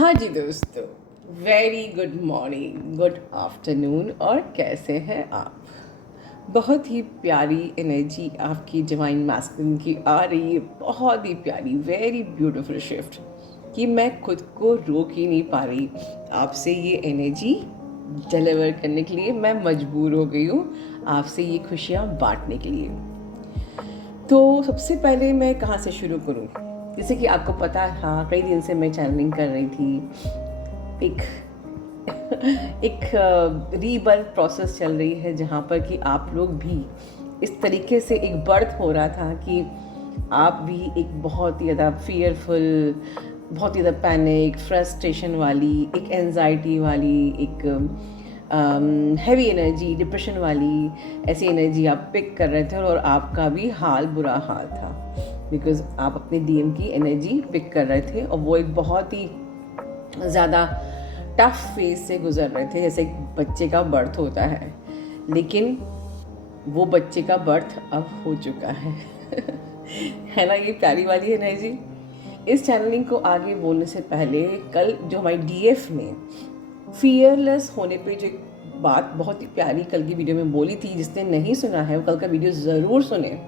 हाँ जी दोस्तों, very good morning, good afternoon. और कैसे हैं आप? बहुत ही प्यारी एनर्जी आपकी डिवाइन मैस्कुलिन की आ रही है, बहुत ही प्यारी, वेरी ब्यूटीफुल शिफ्ट कि मैं खुद को रोक ही नहीं पा रही। आपसे ये एनर्जी डिलीवर करने के लिए मैं मजबूर हो गई हूँ, आपसे ये खुशियाँ बांटने के लिए। तो सबसे पहले मैं कहाँ से शुरू करूँ? जैसे कि आपको पता था, कई दिन से मैं चैनलिंग कर रही थी। एक एक रीबर्थ प्रोसेस चल रही है जहाँ पर कि आप लोग भी इस तरीके से एक बर्थ हो रहा था कि आप भी एक बहुत ही ज़्यादा फियरफुल, बहुत ही ज़्यादा पैनिक, फ्रस्ट्रेशन वाली, एक एनजाइटी वाली, एक हैवी एनर्जी, डिप्रेशन वाली ऐसी एनर्जी आप पिक कर रहे थे और आपका भी बुरा हाल था बिकॉज आप अपने डीएम की एनर्जी पिक कर रहे थे और वो एक बहुत ही ज़्यादा टफ फेज से गुजर रहे थे, जैसे एक बच्चे का बर्थ होता है। लेकिन वो बच्चे का बर्थ अब हो चुका है है ना ये प्यारी वाली एनर्जी। इस चैनलिंग को आगे बोलने से पहले कल जो हमारी डीएफ ने फियरलेस होने पे जो एक बात बहुत ही प्यारी कल की वीडियो में बोली थी, जिसने नहीं सुना है वो कल का वीडियो ज़रूर सुने।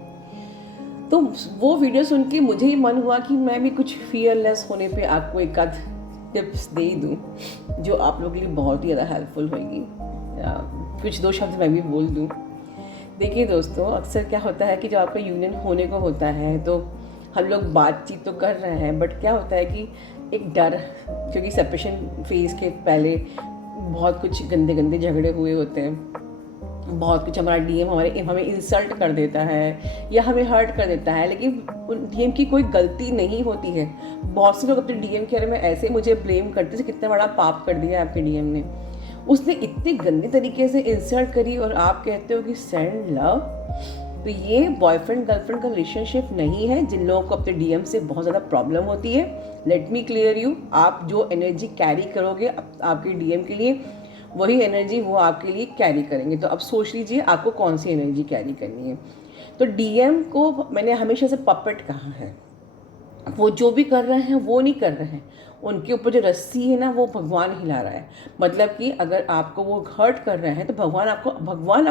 तो वो वीडियो सुन के मुझे ही मन हुआ कि मैं भी कुछ फियरलेस होने पे आपको एक आध टिप्स दे दूँ जो आप लोगों के लिए बहुत ही ज़्यादा हेल्पफुल होगी। कुछ दो शब्द मैं भी बोल दूँ। देखिए दोस्तों, अक्सर क्या होता है कि जब आपका यूनियन होने को होता है तो हम लोग बातचीत तो कर रहे हैं, बट क्या होता है कि एक डर, क्योंकि सेपरेशन फेज़ के पहले बहुत कुछ गंदे गंदे झगड़े हुए होते हैं, बहुत कुछ हमारा डीएम हमें इंसल्ट कर देता है या हमें हर्ट कर देता है, लेकिन डीएम की कोई गलती नहीं होती है। बहुत से लोग अपने डीएम के बारे में ऐसे मुझे ब्लेम करते थे, कितना बड़ा पाप कर दिया आपके डीएम ने, उसने इतने गंदे तरीके से इंसल्ट करी और आप कहते हो कि सेंड लव। तो ये बॉयफ्रेंड गर्लफ्रेंड का रिलेशनशिप नहीं है जिन लोगों को अपने डीएम से बहुत ज़्यादा प्रॉब्लम होती है। लेट मी क्लियर यू, आप जो एनर्जी कैरी करोगे आपके डीएम के लिए, वही एनर्जी वो आपके लिए कैरी करेंगे। तो अब सोच लीजिए आपको कौन सी एनर्जी कैरी करनी है। तो डीएम को मैंने हमेशा से पपेट कहा है। वो जो भी कर रहे हैं वो नहीं कर रहे हैं, उनके ऊपर जो रस्सी है ना वो भगवान हिला रहा है। मतलब कि अगर आपको वो हर्ट कर रहे हैं तो भगवान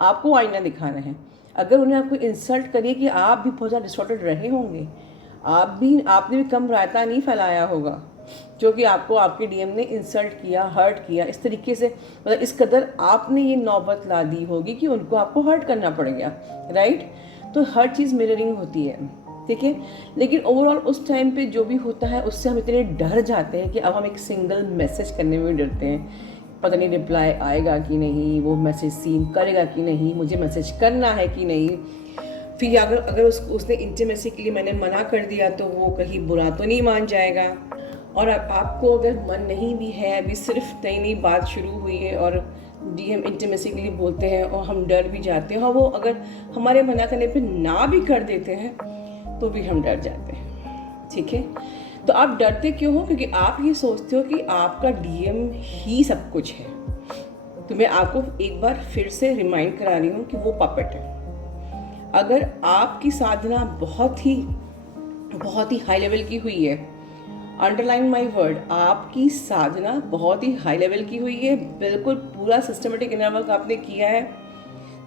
आपको आईना दिखा रहे हैं। अगर उन्हें आपको इंसल्ट करिए कि आप भी बहुत ज़्यादा डिस्टॉर्टेड रहे होंगे, आपने भी कम रायता नहीं फैलाया होगा, क्योंकि आपको आपके डीएम ने इंसल्ट किया, हर्ट किया इस तरीके से, मतलब इस कदर आपने ये नौबत ला दी होगी कि उनको आपको हर्ट करना पड़ गया, राइट। तो हर चीज़ मिररिंग होती है, ठीक है। लेकिन ओवरऑल उस टाइम पे जो भी होता है उससे हम इतने डर जाते हैं कि अब हम एक सिंगल मैसेज करने में भी डरते हैं। पता नहीं रिप्लाई आएगा कि नहीं, वो मैसेज सीन करेगा कि नहीं, मुझे मैसेज करना है कि नहीं। फिर अगर अगर उसने इंटीमेसी के लिए मैंने मना कर दिया तो वो कहीं बुरा तो नहीं मान जाएगा। और आपको अगर मन नहीं भी है, अभी सिर्फ नई नई बात शुरू हुई है और डीएम इंटीमेसी के लिए बोलते हैं और हम डर भी जाते हैं, और वो अगर हमारे मना करने पे ना भी कर देते हैं तो भी हम डर जाते हैं, ठीक है। तो आप डरते क्यों हो? क्योंकि आप ये सोचते हो कि आपका डीएम ही सब कुछ है। तो मैं आपको एक बार फिर से रिमाइंड करा रही हूँ कि वो पपेट है। अगर आपकी साधना बहुत ही हाई लेवल की हुई है, अंडरलाइन माई वर्ड, आपकी साधना बहुत ही हाई लेवल की हुई है, बिल्कुल पूरा सिस्टमेटिक इनर वर्क आपने किया है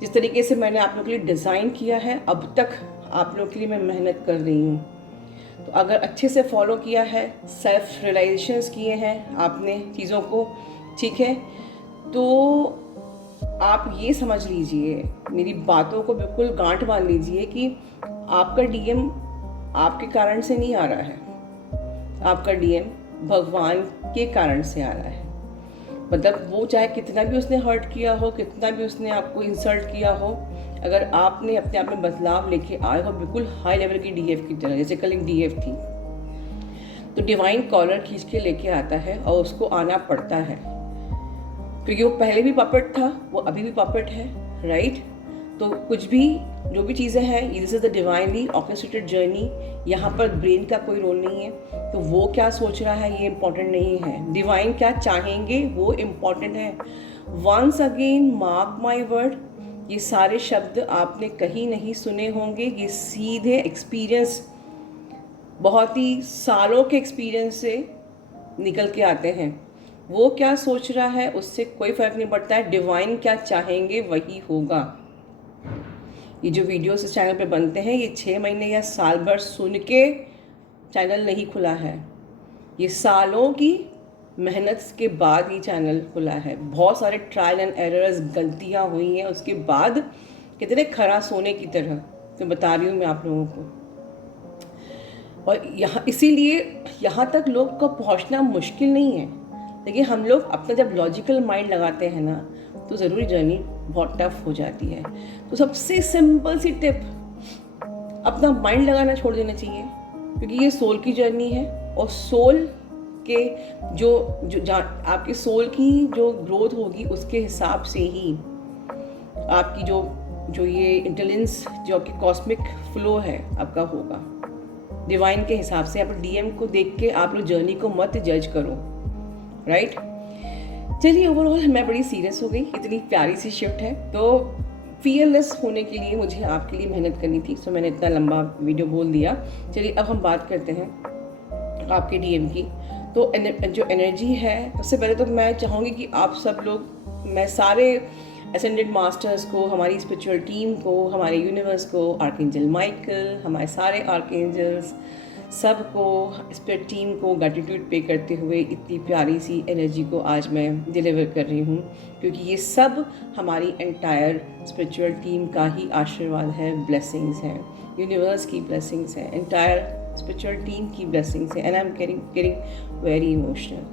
जिस तरीके से मैंने आप लोगों के लिए डिज़ाइन किया है। अब तक आप लोगों के लिए मैं मेहनत कर रही हूँ, तो अगर अच्छे से फॉलो किया है, सेल्फ रियलाइजेशंस किए हैं आपने चीज़ों को, ठीक है, तो आप ये समझ लीजिए, मेरी बातों को बिल्कुल गांठ बांध लीजिए कि आपका डीएम आपके कारण से नहीं आ रहा है, आपका डीएम भगवान के कारण से आ रहा है। मतलब वो चाहे कितना भी उसने हर्ट किया हो, कितना भी उसने आपको इंसल्ट किया हो, अगर आपने अपने आप में बदलाव लेके आए हो बिल्कुल हाई लेवल की डीएफ की तरह, जैसे कल एक डीएफ थी, तो डिवाइन कॉलर खींच के लेके आता है और उसको आना पड़ता है, क्योंकि वो पहले भी पपेट था, वो अभी भी पपेट है, राइट। तो कुछ भी जो भी चीज़ें हैं, this is the divinely orchestrated journey. यहाँ पर ब्रेन का कोई रोल नहीं है, तो वो क्या सोच रहा है ये इम्पोर्टेंट नहीं है, डिवाइन क्या चाहेंगे वो इम्पोर्टेंट है। Once again mark my word, ये सारे शब्द आपने कहीं नहीं सुने होंगे, ये सीधे एक्सपीरियंस, बहुत ही सालों के एक्सपीरियंस से निकल के आते हैं। वो क्या सोच रहा है उससे कोई फ़र्क नहीं पड़ता है, डिवाइन क्या चाहेंगे वही होगा। ये जो वीडियोस इस चैनल पे बनते हैं ये 6 महीने या साल भर सुन के चैनल नहीं खुला है, ये सालों की मेहनत के बाद ही चैनल खुला है। बहुत सारे ट्रायल एंड एरर्स, गलतियाँ हुई हैं, उसके बाद कितने खरा सोने की तरह तो बता रही हूँ मैं आप लोगों को। और यहाँ इसीलिए यहाँ तक लोग का पहुँचना मुश्किल नहीं है, लेकिन हम लोग अपना जब लॉजिकल माइंड लगाते हैं ना तो ज़रूरी जर्नी बहुत टफ हो जाती है। तो सबसे सिंपल सी टिप, अपना माइंड लगाना छोड़ देना चाहिए, क्योंकि ये सोल की जर्नी है और सोल के जो आपके सोल की जो ग्रोथ होगी उसके हिसाब से ही आपकी जो ये इंटेलिजेंस, जो आपकी कॉस्मिक फ्लो है आपका होगा डिवाइन के हिसाब से। आप डीएम को देख के आप लोग जर्नी को मत जज करो, राइट। चलिए, ओवरऑल मैं बड़ी सीरियस हो गई, इतनी प्यारी सी शिफ्ट है, तो फियरलेस होने के लिए मुझे आपके लिए मेहनत करनी थी, सो मैंने इतना लंबा वीडियो बोल दिया। चलिए अब हम बात करते हैं आपके डीएम की। तो जो एनर्जी है, सबसे पहले तो मैं चाहूँगी कि आप सब लोग, मैं सारे असेंडेड मास्टर्स को, हमारी स्पिरिचुअल टीम को, हमारे यूनिवर्स को, आर्कएंजल माइकल, हमारे सारे आर्कएंजल्स, सबको, स्पिरिट टीम को ग्रैटिट्यूड पे करते हुए इतनी प्यारी सी एनर्जी को आज मैं डिलीवर कर रही हूँ, क्योंकि ये सब हमारी एंटायर स्पिरिचुअल टीम का ही आशीर्वाद है, ब्लेसिंग्स हैं, यूनिवर्स की ब्लेसिंग्स हैं, एंटायर स्पिरिचुअल टीम की ब्लेसिंग्स हैं, and I am getting very emotional.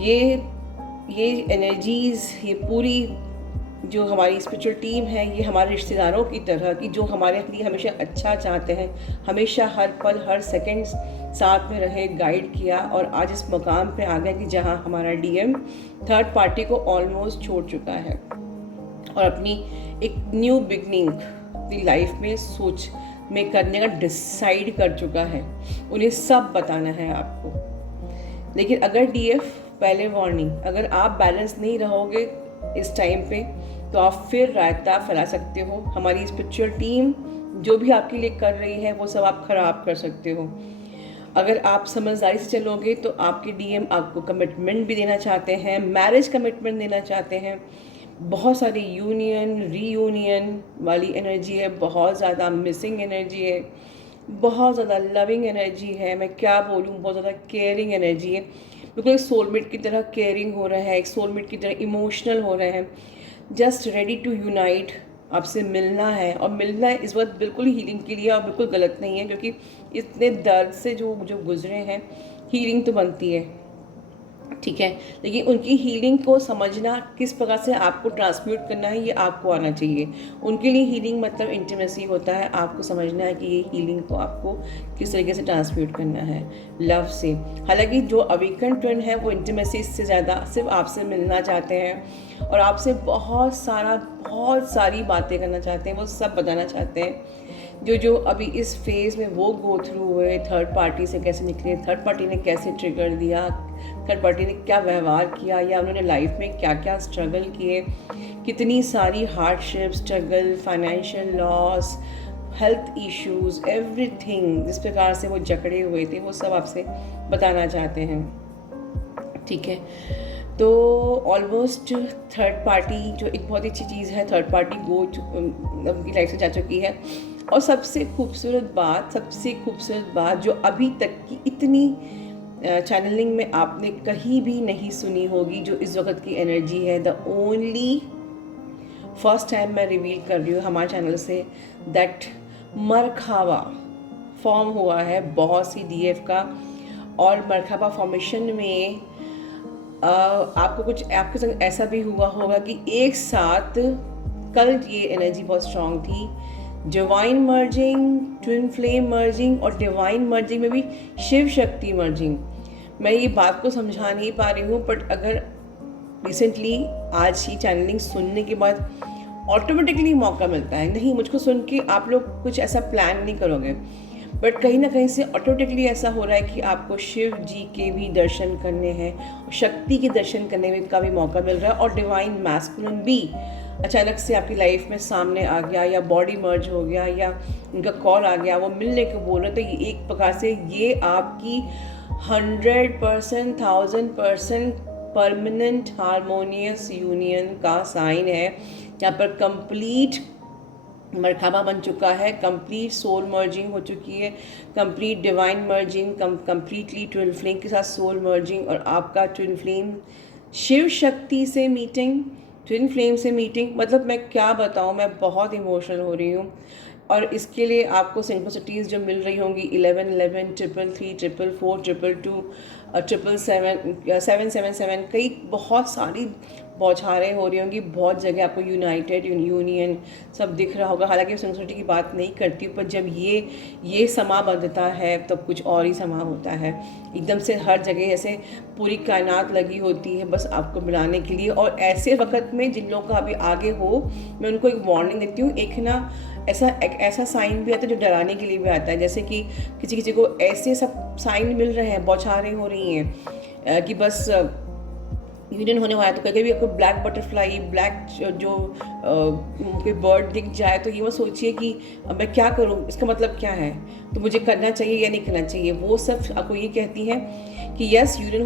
ये एनर्जीज़, ये पूरी जो हमारी स्पिरिचुअल टीम है, ये हमारे रिश्तेदारों की तरह की, जो हमारे लिए हमेशा अच्छा चाहते हैं, हमेशा हर पल हर सेकंड साथ में रहे, गाइड किया, और आज इस मकाम पे आ गया कि जहां हमारा डीएम थर्ड पार्टी को ऑलमोस्ट छोड़ चुका है और अपनी एक न्यू बिगनिंग अपनी लाइफ में सोच में करने का डिसाइड कर चुका है। उन्हें सब बताना है आपको। लेकिन अगर डीएफ, पहले वार्निंग, अगर आप बैलेंस नहीं रहोगे इस टाइम पे तो आप फिर रायता फैला सकते हो। हमारी स्पिरिचुअल टीम जो भी आपके लिए कर रही है वो सब आप खराब कर सकते हो। अगर आप समझदारी से चलोगे तो आपके डीएम आपको कमिटमेंट भी देना चाहते हैं, मैरिज कमिटमेंट देना चाहते हैं, बहुत सारी यूनियन रीयूनियन वाली एनर्जी है, बहुत ज़्यादा मिसिंग एनर्जी है, बहुत ज़्यादा लविंग एनर्जी है, मैं क्या बोलूँ, बहुत ज़्यादा केयरिंग एनर्जी है। बिल्कुल एक सोलमेट की तरह केयरिंग हो रहा है, एक सोलमेट की तरह इमोशनल हो रहे हैं, जस्ट रेडी टू यूनाइट, आपसे मिलना है। और मिलना है इस वक्त बिल्कुल हीलिंग के लिए, और बिल्कुल गलत नहीं है, क्योंकि इतने दर्द से जो गुजरे हैं, हीलिंग तो बनती है, ठीक है, लेकिन उनकी हीलिंग को समझना, किस प्रकार से आपको ट्रांसम्यूट करना है, ये आपको आना चाहिए। उनके लिए हीलिंग मतलब इंटीमेसी होता है, आपको समझना है कि ये हीलिंग को आपको किस तरीके से ट्रांसम्यूट करना है, लव से। हालांकि जो अवेकन ट्विन है वो इंटीमेसी से ज़्यादा सिर्फ आपसे मिलना चाहते हैं और आपसे बहुत सारी बातें करना चाहते हैं, वो सब बताना चाहते हैं जो अभी इस फेज़ में वो गो थ्रू हुए, थर्ड पार्टी से कैसे निकले, थर्ड पार्टी ने कैसे ट्रिगर दिया, थर्ड पार्टी ने क्या व्यवहार किया, या उन्होंने लाइफ में क्या क्या स्ट्रगल किए, कितनी सारी hardship, struggle, financial loss, health issues, everything, जिस प्रकार से वो जकड़े हुए थे, वो सब आपसे बताना चाहते हैं, ठीक है। तो ऑलमोस्ट थर्ड पार्टी जो एक बहुत अच्छी चीज़ है, थर्ड पार्टी उनकी लाइफ से जा चुकी है। और सबसे खूबसूरत बात जो अभी तक की इतनी चैनलिंग में आपने कहीं भी नहीं सुनी होगी, जो इस वक्त की एनर्जी है, द ओनली फर्स्ट टाइम मैं रिवील कर रही हूँ हमारे चैनल से, दैट मरखावा फॉर्म हुआ है बहुत सी डीएफ का। और मरखाबा फॉर्मेशन में आपको कुछ आपके संग ऐसा भी हुआ होगा कि एक साथ कल ये एनर्जी बहुत स्ट्रांग थी, divine merging, twin flame merging, और डिवाइन मर्जिंग में भी शिव शक्ति मर्जिंग। मैं ये बात को समझा नहीं पा रही हूँ, बट अगर रिसेंटली आज ही चैनलिंग सुनने के बाद ऑटोमेटिकली मौका मिलता है, नहीं मुझको सुन के आप लोग कुछ ऐसा प्लान नहीं करोगे, बट कहीं ना कहीं से ऑटोमेटिकली ऐसा हो रहा है कि आपको शिव जी के भी दर्शन करने हैं, शक्ति के दर्शन करने का भी मौका मिल रहा है, और डिवाइन मैस्कुलिन भी अचानक से आपकी लाइफ में सामने आ गया, या बॉडी मर्ज हो गया, या उनका कॉल आ गया, वो मिलने को बोल रहे। तो ये एक प्रकार से ये आपकी 100%, 1000% परमानेंट हारमोनियस यूनियन का साइन है। यहाँ पर कंप्लीट मरकाबा बन चुका है, कंप्लीट सोल मर्जिंग हो चुकी है, complete divine merging, completely twin flame के साथ सोल मर्जिंग, और आपका ट्विन फ्लेम शिव शक्ति से मीटिंग, ट्विन फ्लेम से मीटिंग। मतलब मैं क्या बताऊँ, मैं बहुत इमोशनल हो रही हूँ। और इसके लिए आपको सिंक्रोसिटीज़ जो मिल रही होंगी 11 11 333 444 222 777 777, कई बहुत सारी बौछारें हो रही होंगी, बहुत जगह आपको यूनाइटेड यूनियन सब दिख रहा होगा। हालांकि सिंक्रोसिटी की बात नहीं करती हूँ, पर जब ये समा बंधता है तब तो कुछ और ही समा होता है। एकदम से हर जगह ऐसे पूरी कायनात लगी होती है बस आपको मिलाने के लिए। और ऐसे वक्त में जिन लोगों का अभी आगे हो, मैं उनको एक वार्निंग देती हूँ। एक ना ऐसा साइन भी आता है जो डराने के लिए भी आता है, जैसे कि किसी को ऐसे सब साइन मिल रहे हैं, बौछारें हो रही हैं कि बस यूनियन होने वाला है। तो कभी भी आपको ब्लैक बटरफ्लाई, ब्लैक जो कोई बर्ड दिख जाए तो ये मत सोचिए कि अब मैं क्या करूँ, इसका मतलब क्या है, तो मुझे करना चाहिए या नहीं करना चाहिए। वो सब आपको ये कहती हैं कि यस यूनियन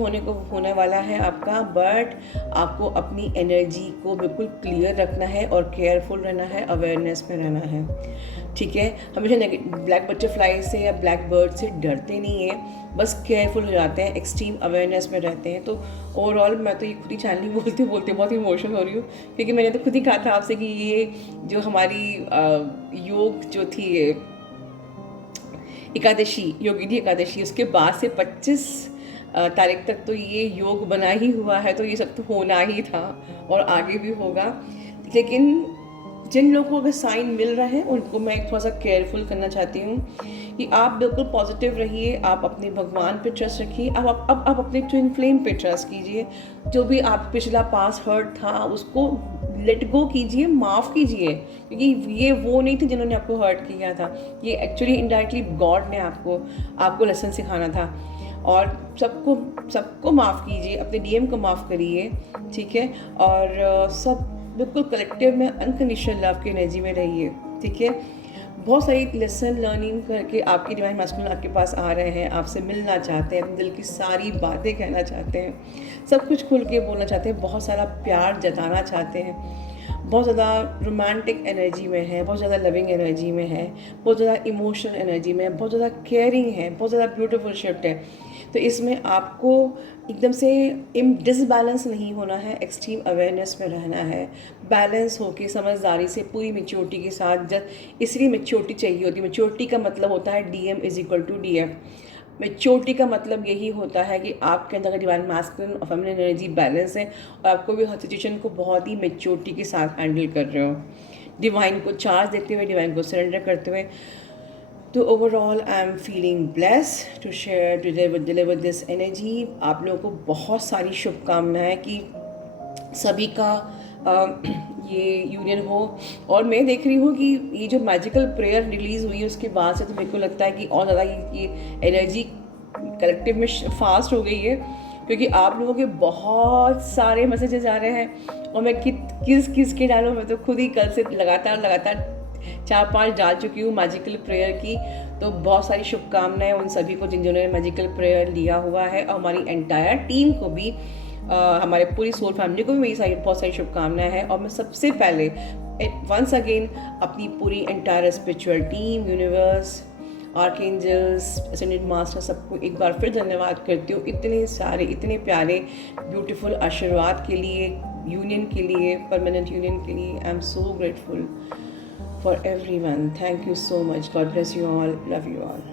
होने वाला है आपका, बट आपको अपनी एनर्जी को बिल्कुल क्लियर रखना है और केयरफुल रहना है, अवेयरनेस में रहना है, ठीक है। हमेशा ब्लैक बटरफ्लाई से या ब्लैक बर्ड से डरते नहीं हैं, बस केयरफुल हो जाते हैं, एक्सट्रीम अवेयरनेस में रहते हैं। तो ओवरऑल मैं तो ये खुद ही चैनल बोलते बहुत इमोशनल हो रही हूँ, क्योंकि मैंने तो खुद ही कहा था आपसे कि ये जो हमारी योग जो थी एकादशी, योगिनी एकादशी, उसके बाद से 25 तारीख तक तो ये योग बना ही हुआ है, तो ये सब तो होना ही था और आगे भी होगा। लेकिन जिन लोगों को अगर साइन मिल रहा है उनको मैं थोड़ा सा केयरफुल करना चाहती हूँ कि आप बिल्कुल पॉजिटिव रहिए, आप अपने भगवान पे ट्रस्ट रखिए, आप अपने ट्विन फ्लेम पे ट्रस्ट कीजिए। जो भी आप पिछला पास हर्ट था उसको लेट गो कीजिए, माफ़ कीजिए, क्योंकि ये वो नहीं थे जिन्होंने आपको हर्ट किया था, ये एक्चुअली इनडायरेक्टली गॉड ने आपको लेसन सिखाना था। और सबको माफ़ कीजिए, अपने डीएम को माफ़ करिए, ठीक है। और सब बिल्कुल कलेक्टिव में अनकंडीशनल लव की एनर्जी में रहिए, ठीक है। बहुत सारी लेसन लर्निंग करके आपके डिवाइन मास्कुलिन आपके पास आ रहे हैं, आपसे मिलना चाहते हैं, अपने दिल की सारी बातें कहना चाहते हैं, सब कुछ खुल के बोलना चाहते हैं, बहुत सारा प्यार जताना चाहते हैं, बहुत ज़्यादा रोमांटिक एनर्जी में है, बहुत ज़्यादा लविंग एनर्जी में है, बहुत ज़्यादा इमोशनल एनर्जी में है, बहुत ज़्यादा केयरिंग है, बहुत ज़्यादा ब्यूटीफुल शिफ्ट है। तो इसमें आपको एकदम से डिसबैलेंस नहीं होना है, एक्सट्रीम अवेयरनेस में रहना है, बैलेंस होके समझदारी से पूरी मैच्योरिटी के साथ। इसलिए मैच्योरिटी चाहिए होती है। मैच्योरिटी का मतलब होता है DM = DF। मैच्योरिटी का मतलब यही होता है कि आपके अंदर का डिवाइन मैस्कुलिन और फेमिनिन एनर्जी बैलेंस है और आपको भी हर सिचुएशन को बहुत ही मैच्योरिटी के साथ हैंडल कर रहे हो, डिवाइन को चार्ज देते हुए, डिवाइन को सरेंडर करते हुए। तो overall I am feeling blessed to share to deliver this energy. आप लोगों को बहुत सारी शुभकामनाएं कि सभी का ये यूनियन हो। और मैं देख रही हूँ कि ये जो मैजिकल प्रेयर रिलीज़ हुई है उसके बाद से तो मेरे को लगता है कि और ज़्यादा ये एनर्जी कलेक्टिव में फास्ट हो गई है, क्योंकि आप लोगों के बहुत सारे मैसेजेस आ रहे हैं और मैं किस के डालूँ। मैं तो खुद ही कल से लगातार 4-5 डाल चुकी हूँ मैजिकल प्रेयर की। तो बहुत सारी शुभकामनाएं उन सभी को जिन्होंने मैजिकल प्रेयर लिया हुआ है, और हमारी एंटायर टीम को भी, हमारे पूरी सोल फैमिली को भी मेरी बहुत सारी शुभकामनाएं हैं। और मैं सबसे पहले वंस अगेन अपनी पूरी entire spiritual team, universe, archangels, ascended master, सबको एक बार फिर धन्यवाद करती हूँ इतने सारे, इतने प्यारे ब्यूटीफुल आशीर्वाद के लिए, यूनियन के लिए, परमानेंट यूनियन के लिए। I am so grateful for everyone. Thank you so much. God bless you all. Love you all.